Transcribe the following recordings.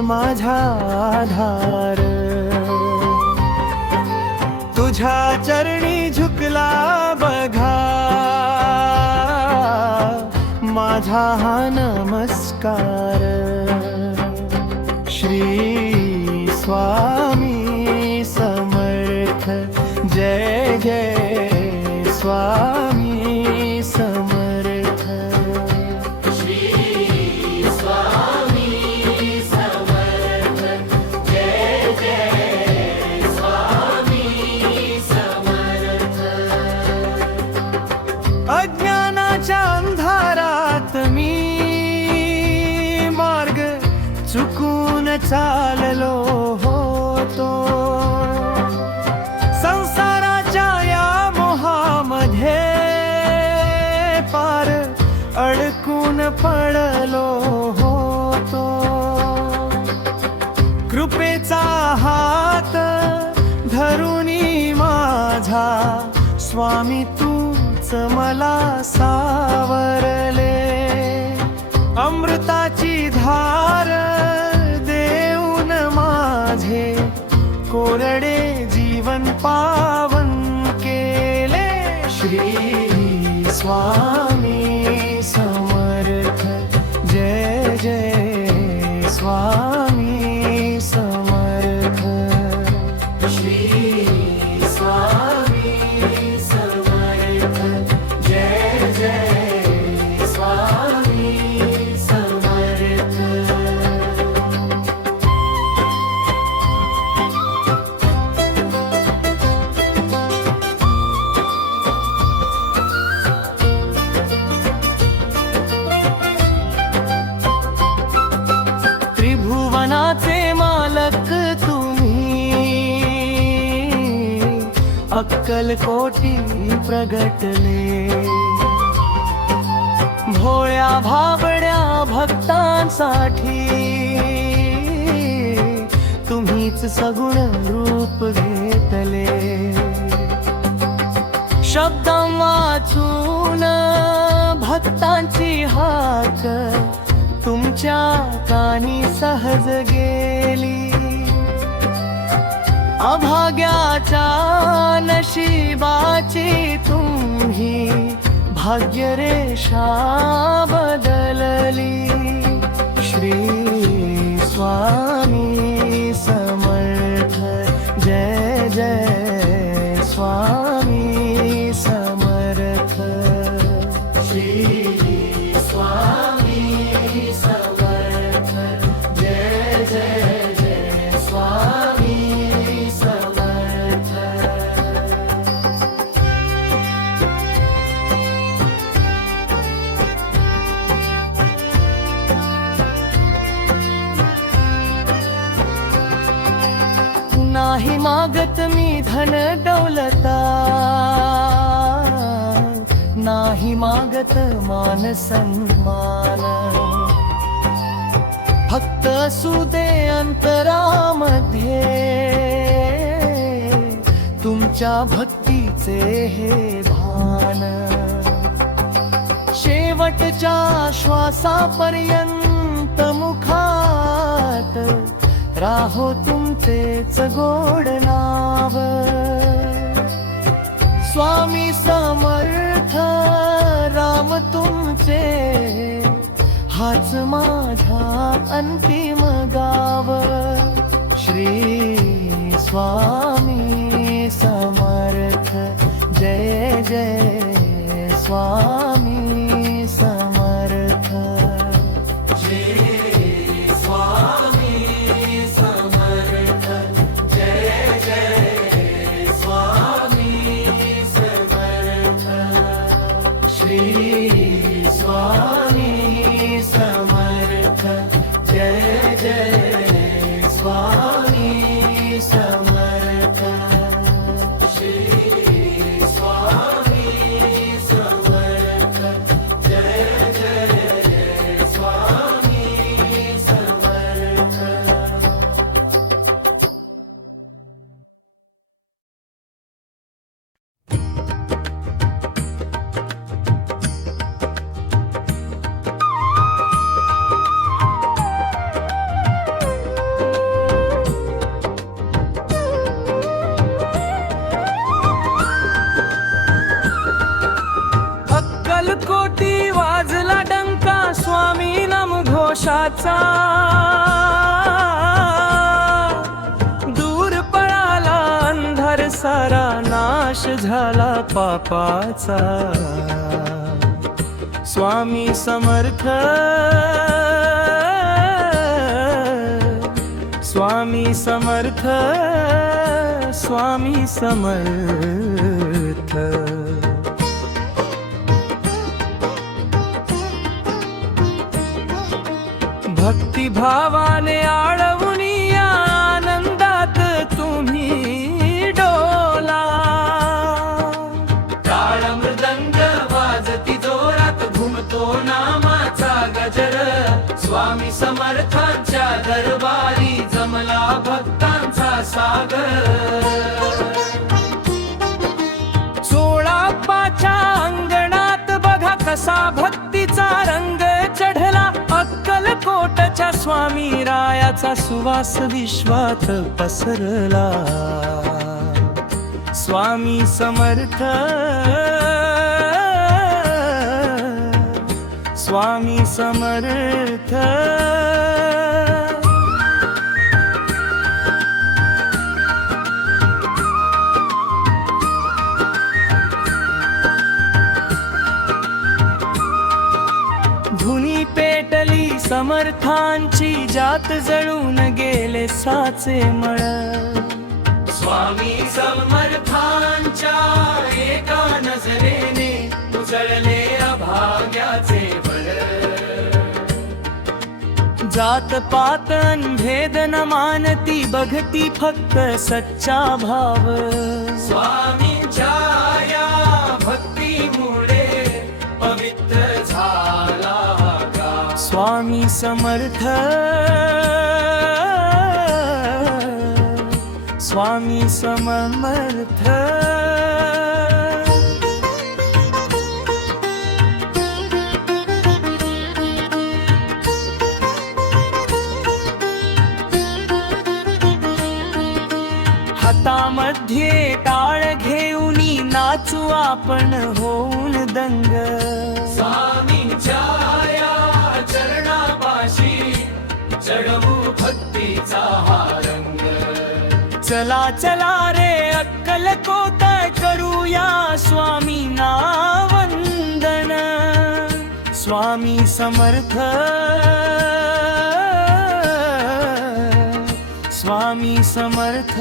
माझा आधार. तुझ्या चरणी झुकला बघा माझा हा नमस्कार. श्री स्वामी समर्थ जय जय स्वामी समर्थ. श्री स्वामी समर्थ जय जय स्वामी समर्थ. अज्ञानाच्या अंधारात मी मार्ग चुकून चाललो होतो. संसाराच्या या मोहामध्ये पार अडकून पडलो होतो. कृपेचा हात धरुनी माझा स्वामी तूच मला सावरले. अमृताची धार देऊन माझे कोरडे जीवन पावन केले. श्री स्वामी समर्थ जय जय स्वामी समर्थ. श्री स्वामी समर्थ जय जय स्वामी समर्थ. त्रिभुवनाचे मालक तुम्ही अक्कलकोटी प्रगटले. भोळ्या भाबड्या भक्तांसाठी तुम्हीच सगुण रूप घेतले. शब्द वाचून भक्तांची हाक तुमच्या कानी सहज गेली. अभाग्याच्या नशिबाची तुम्ही भाग्यरेषा बदलली. श्री स्वामी समर्थ जय जय स्वामी समर्थ. श्री स्वामी समर्थ जय जय जय स्वामी समर्थ. नाही मागत मी धन दौलता, नाही मागत मान सन्मान. फक्त असू दे अंतरामध्ये तुमच्या भक्तीचे हे भान. शेवटच्या श्वासापर्यंत मुखात राहो तुमचेच गोड नाव. स्वामी समर्थ राम तुमचे हाच माझा अंतिम गाव. श्री स्वामी समर्थ जय जय स्वामी समर्थ. श्री स्वामी समर्थ जय जय स्वामी समर्थ. श्री स्वामी समर्थ जय जय स्वामी समर्थ. श्री स्वामी समर्थ जय जय स्वामी समर्थ. भोवती वाजला डंका स्वामी नाम घोषाचा, दूर पळाला अंधार सारा, नाश झाला पापाचा. स्वामी समर्थ, स्वामी समर्थ, स्वामी समर्थ. भक्तिभावाने आळवून या आनंदात तुम्ही डोला. टाळ मृदंग वाजती जोरात, घुमतो नामाचा गजर. स्वामी समर्थांच्या दरबारी जमला भक्तांचा सागर. 16 अंगणात बघा कसा भक्तीचा रंग चढला. अक्कलकोटच्या स्वामी रायाचा सुवास विश्वात पसरला. स्वामी समर्थ, स्वामी समर्थ. धुनी पेटली समर्थांची, जात जळून गेले साचे मळ. स्वामी समर्थांच्या एका नजरेने उजळले अभाग्याचे बळ. जात पात भेद न मानती, बघती फक्त सच्चा भाव. स्वामींच्या या भक्तीमुळे पवित्र झाला गाव. स्वामी समर्थ, स्वामी समर्थ. हातामध्ये टाळ घेऊनी नाचू आपण होऊन दंग. स्वामींच्या या चरणापाशी चढवू भक्तीचा हा रंग. चला चला रे अक्कलकोट, करूया स्वामींना वंदन. स्वामी समर्थ, स्वामी समर्थ.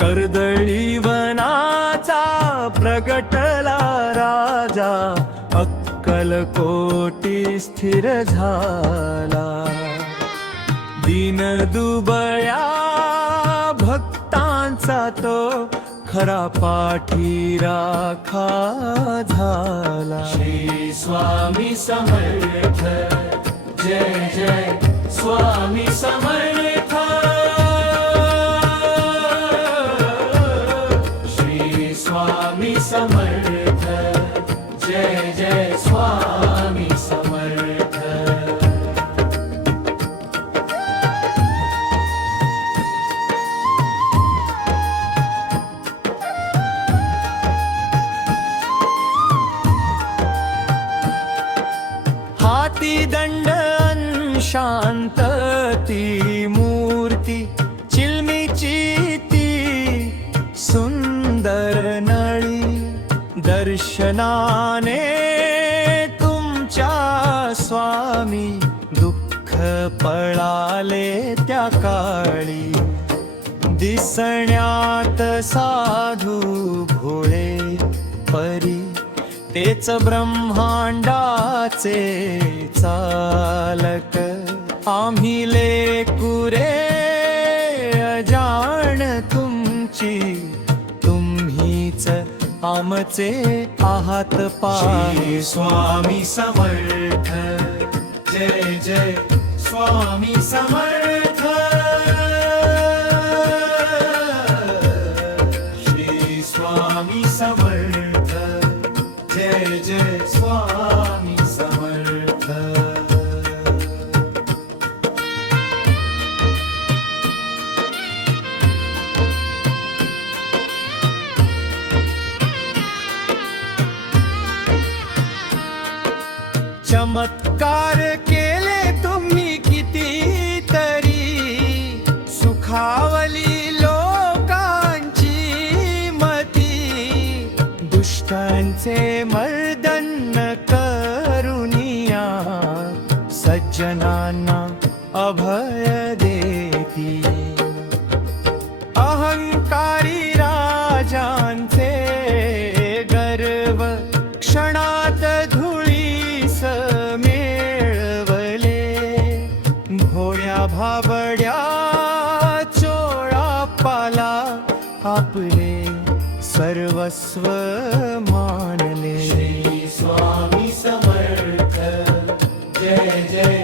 कर्दळी वनाचा प्रगटला राजा, अक्कलकोटी स्थिर झाला. दीन दुबळ्या भक्तांचा तो खरा पाठी राखा झाला. श्री स्वामी समर्थ, जय जय स्वामी समर्थ. श्री स्वामी समर्थ, जय जय स्वामी समर्थ. हाती दंड शांत ती मूर्ती, चिलमीची ती सुंदर नळी. दर्शनाने तुमच्या स्वामी दुःख पळाले त्या काळी. दिसण्यात साधू भोळे परी, तेच ब्रह्मांडाचे चालक. आम्ही लेकुरे अजाण तुम सच्ची तुम्हीच आमचे आहात पार श्री स्वामी समर्थ जय जय स्वामी समर्थ श्री स्वामी समर्थ जय जय स्वामी समर्थ चमत्कार केले तुम्ही कितीतरी सुखावली लोकांची मती दुष्टांचे मर्दन करुनिया सज्जनांना अभय देती अहंकारी राजांचे गर्व क्षणात धुळीस मेळवले भोळ्या भाबड्या चोळापाला आपले सर्वस्व मानले श्री स्वामी समर्थ जय जय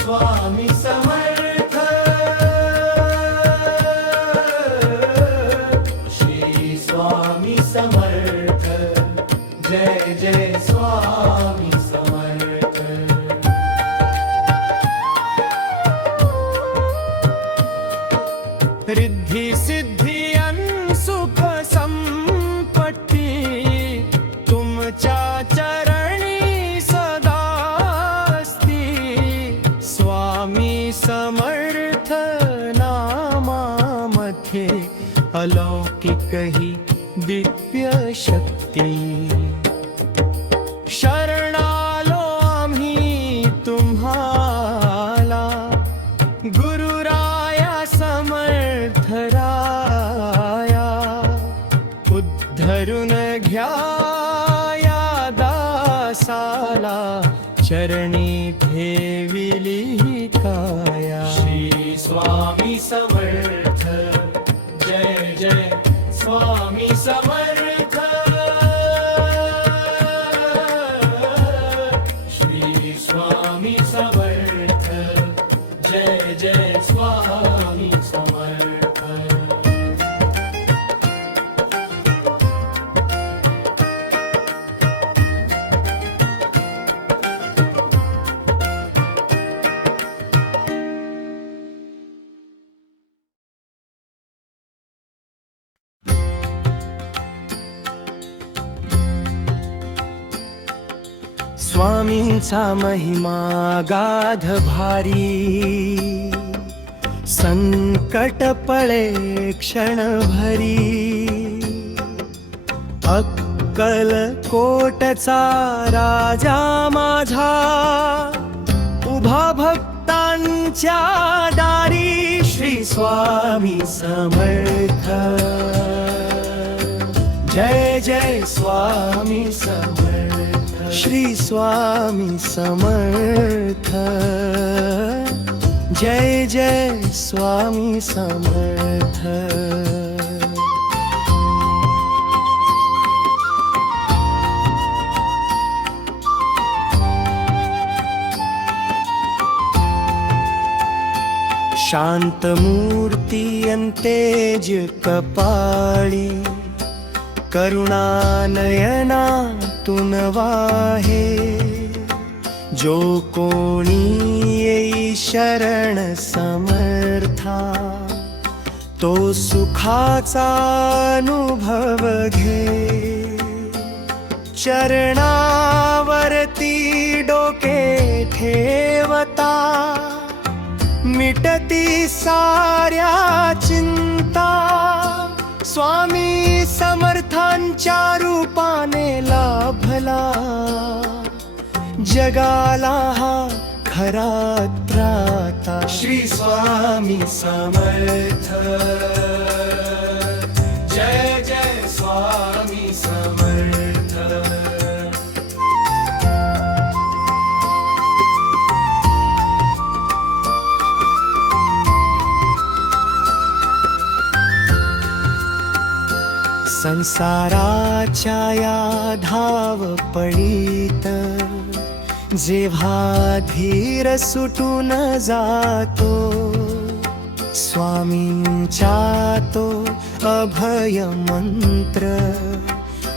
स्वामी समर्थ श्री स्वामी समर्थ जय जय स्वामी समर्थ रिद्धी सिद्धी अन सुख संपत्ती तुमच्या चरणी सदा असती स्वामी समर्थ नामामध्ये अलौकिक ही दिव्य शक्ती शरणालो आम्ही तुम्हाला गुरुराया समर्थ राया उद्धरून घ्या या दासाला चरणी ठेविली ही काया श्री स्वामी समर्थ जय जय स्वामी समर्थ श्री स्वामी समर्थ जय जय स्वामी समर्थ स्वामींचा महिमा गाध भारी संकट पळे क्षणभरी अक्कल कोटचा राजा माझा उभा भक्तांच्या दारी श्री स्वामी समर्थ जय जय स्वामी समर्थ श्री स्वामी समर्थ जय जय स्वामी समर्थ शांत मूर्ती अंतेज कपाळी करुणानयना तुन वाहे जो कोणी येई शरण समर्था तो सुखाचा अनुभव घे चरणावरती डोके ठेवता मिटती साऱ्या चिंता स्वामी समर्थांच्या रूपाने लाभला जगाला हा खरा त्राता श्री स्वामी समर्थ जय जय स्वामी समर्थ संसाराच्या या धावपळीत जेव्हा धीर सुटून जातो, स्वामींचा तो अभय मंत्र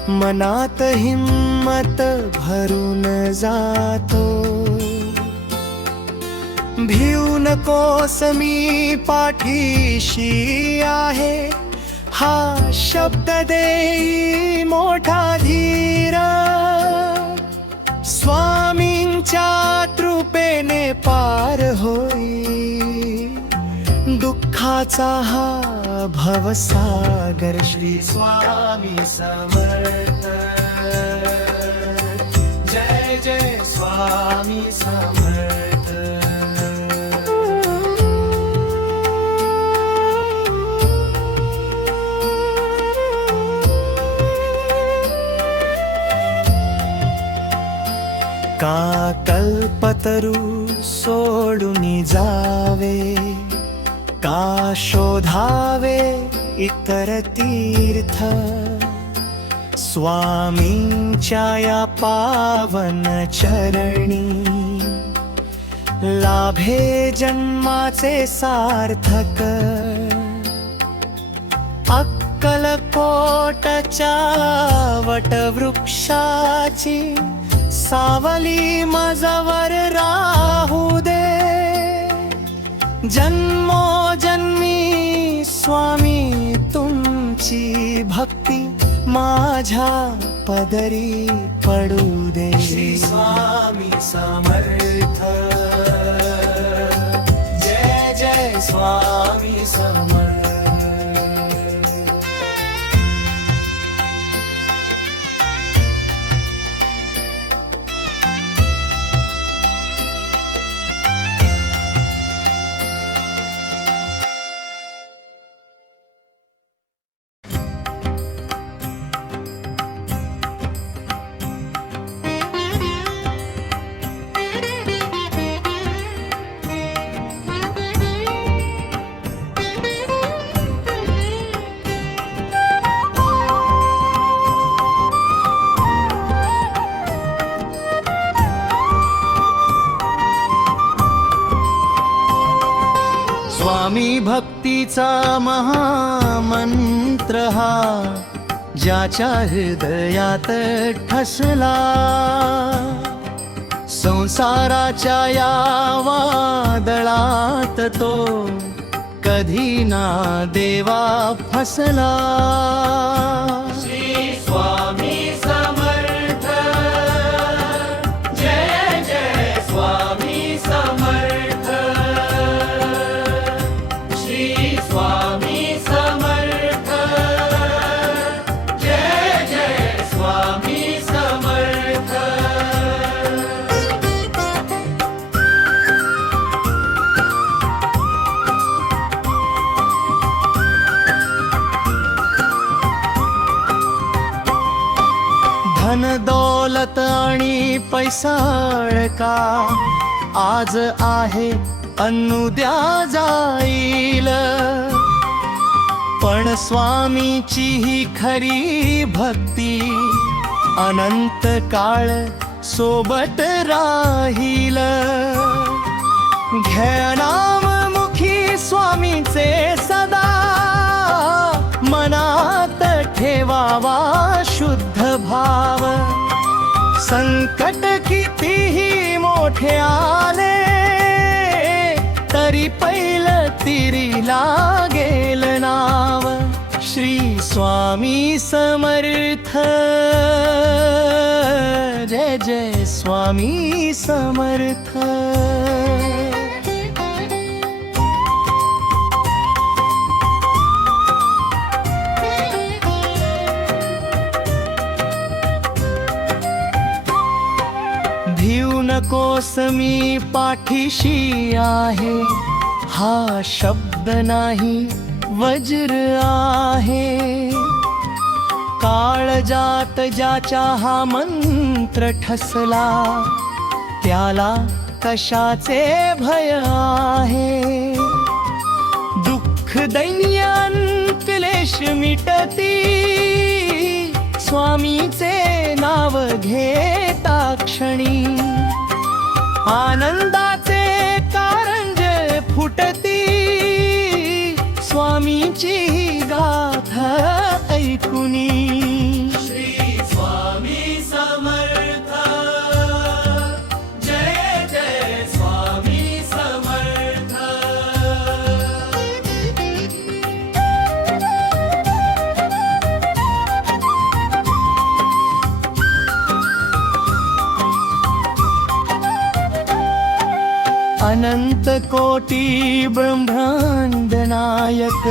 मनात हिम्मत भरून जातो. भिऊ नकोस मी पाठीशी आहे, हा शब्द देई मोठा धीर. स्वामींच्या कृपेने पार होई दुःखाचा हा भवसागर. श्री स्वामी समर्थ. जय जय स्वामी समर्थ. का कल्पतरू सोडून जावे, का शोधावे इतर तीर्थ. स्वामींच्या या पावन चरणी लाभे जन्माचे सार्थक. अक्कलकोटच्या वटवृक्षाची सावली माझ्यावर राहू दे. जन्मोजन्मी स्वामी तुमची भक्ती माझ्या पदरी पडू दे. श्री स्वामी समर्थ. जय जय स्वामी समर्थ. स्वामी भक्तीचा महामंत्र हा ज्याच्या हृदयात ठसला. संसाराच्या या वादळात तो कधी ना देवा फसला. श्री स्वामी समर्थ. जय जय स्वामी समर्थ. श्री स्वामी समर्थ. जय जय स्वामी समर्थ. धन दौलत आणि पैसाळ का आज आहे अनुद्या जाईल. पण स्वामीची ही खरी भक्ती अनंत काळ सोबत राहील. घ्या नाम मुखी स्वामीचे सदा, मनात ठेवावा शुद्ध भाव. संकट कितीही मोठे आले तरी पहिलं तिरी लागेल नाव. श्री स्वामी समर्थ. जय जय स्वामी समर्थ. भिऊ नकोस मी पाठीशी आहे, हा शब्द नाही वज्र आहे. काळजात ज्याच्या हा मंत्र ठसला, त्याला कशाचे भय आहे. दुःख दैन्य क्लेश मिटती, स्वामीचे नाव घेता क्षणी आनंदाचे कारंजे फुटती स्वामीची गाथा ऐकुनी श्री स्वामी समर्थ जय जय स्वामी समर्थ अनंत कोटी ब्रह्मांड नायक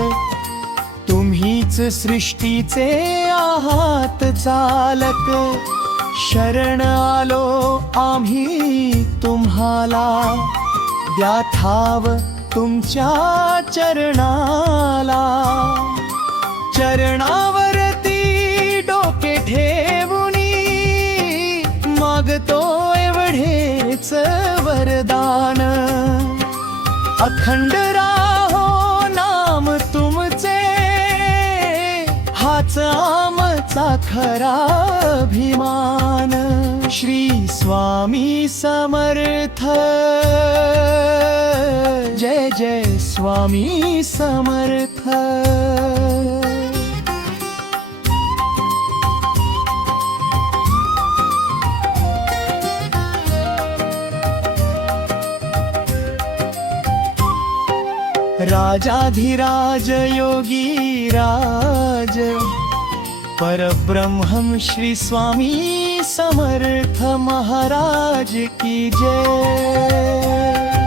तुम्हीच सृष्टीचे आहात चालक शरण आलो आम्ही तुम्हाला द्या ठाव तुमच्या चरणाला चरणावरती डोके ठेवुनी मागतो एवढेच वरदान अखंड राहो नाम तुमचे हाच आमचा खरा अभिमान श्री स्वामी समर्थ जय जय स्वामी समर्थ राजाधिराज योगी राज परब्रह्म श्री स्वामी समर्थ महाराज की जय।